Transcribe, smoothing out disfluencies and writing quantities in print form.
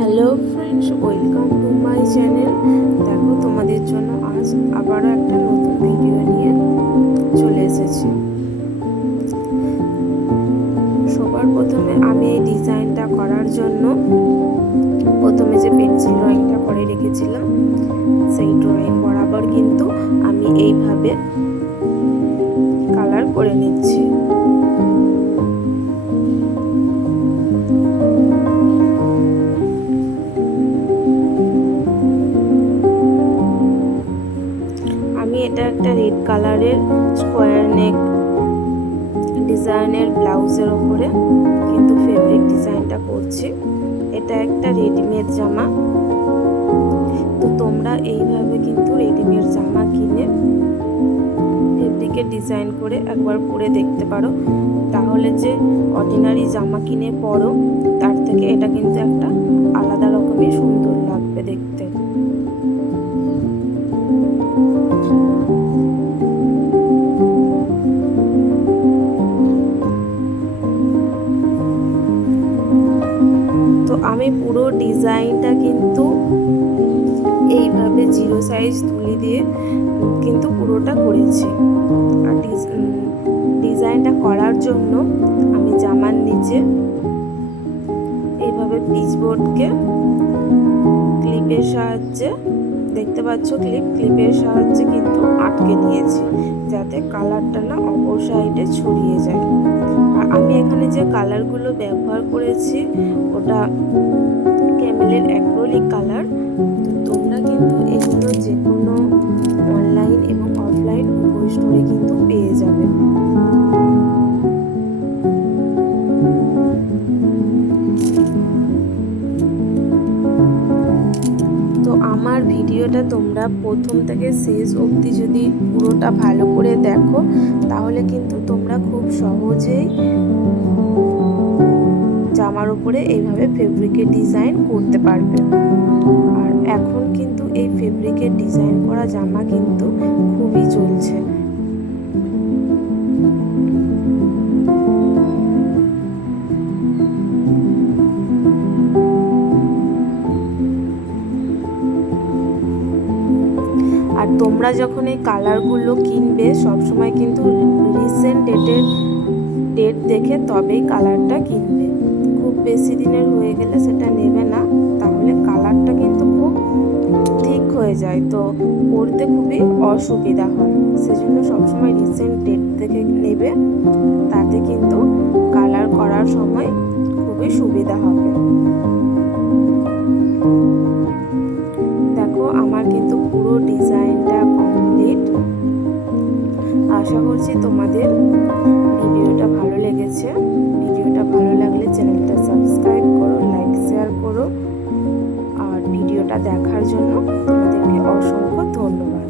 Hello friends, welcome to my channel. দেখো, তোমাদের জন্য আজ আবারও একটা নতুন ভিডিও নিয়ে চলে এসেছি। সবার প্রথমে আমি এই ডিজাইনটা করার জন্য প্রথমে যে পেন্সিল ড্রয়িংটা করে রেখেছিলাম, সেই ড্রয়িং বরাবর কিন্তু আমি এইভাবে কালার করে নিচ্ছি। আমি এটা একটা রেড কালারের স্কোয়ার নেক ডিজাইনের ব্লাউজের ওপরে কিন্তু ফেব্রিক ডিজাইনটা করছি। এটা একটা রেডিমেড জামা, তো তোমরা এইভাবে কিন্তু রেডিমেড জামা কিনে ফেব্রিকের ডিজাইন করে একবার পরে দেখতে পারো। তাহলে যে অর্ডিনারি জামা কিনে পরো, তার থেকে এটা কিন্তু একটা আলাদা রকমের সুন্দর লাগবে দেখতে। তো আমি পুরো ডিজাইনটা কিন্তু এইভাবে জিরো সাইজ তুলি দিয়ে কিন্তু পুরোটা করেছি। আর ডিজাইনটা করার জন্য আমি জামার নিচে এইভাবে পিচবোর্ডকে ক্লিপের সাহায্যে, দেখতে পাচ্ছ ক্লিপের সাহায্যে কিন্তু আটকে নিয়েছি, যাতে কালারটা না অপর সাইডে ছড়িয়ে যায়। আর আমি এখানে যে কালারগুলো ব্যবহার করেছি ওটা ক্যামেলের অ্যাক্রিলিক কালার। তো তোমরা কিন্তু এগুলো যে কোনো অনলাইন এবং অফলাইন উভয় স্টোরে কিন্তু পেয়ে যাবে। তো আমার ভিডিওটা তোমরা প্রথম থেকে শেষ অবধি যদি পুরোটা ভালো করে দেখো, তাহলে কিন্তু তোমরা খুব সহজেই জামার উপরে এইভাবে ফেব্রিকের ডিজাইন করতে পারবে। আর এখন কিন্তু এই ফেব্রিকের ডিজাইন করা জামা কিন্তু খুবই চলছে। আর তোমরা যখন এই কালারগুলো কিনবে, সবসময় কিন্তু রিসেন্ট ডেট দেখে তবেই কালারটা কিনবে। খুব বেশি দিনের হয়ে গেলে সেটা নেবে না, তাহলে কালারটা কিন্তু খুব ঠিক হয়ে যায়, তো পরতে খুবই অসুবিধা হয়। সেজন্য সবসময় রিসেন্ট ডেট দেখে নেবে, তাতে কিন্তু কালার করার সময় খুবই সুবিধা হবে। দেখো, আমার কিন্তু পুরো ডিজাইনটা কমপ্লিট। আশা করছি তোমাদের ভিডিওটা ভালো লেগেছে। ভিডিওটা ভালো লাগলে চ্যানেলটা সাবস্ক্রাইব করো, লাইক শেয়ার করো। আর ভিডিওটা দেখার জন্য তোমাদেরকে অসংখ্য ধন্যবাদ।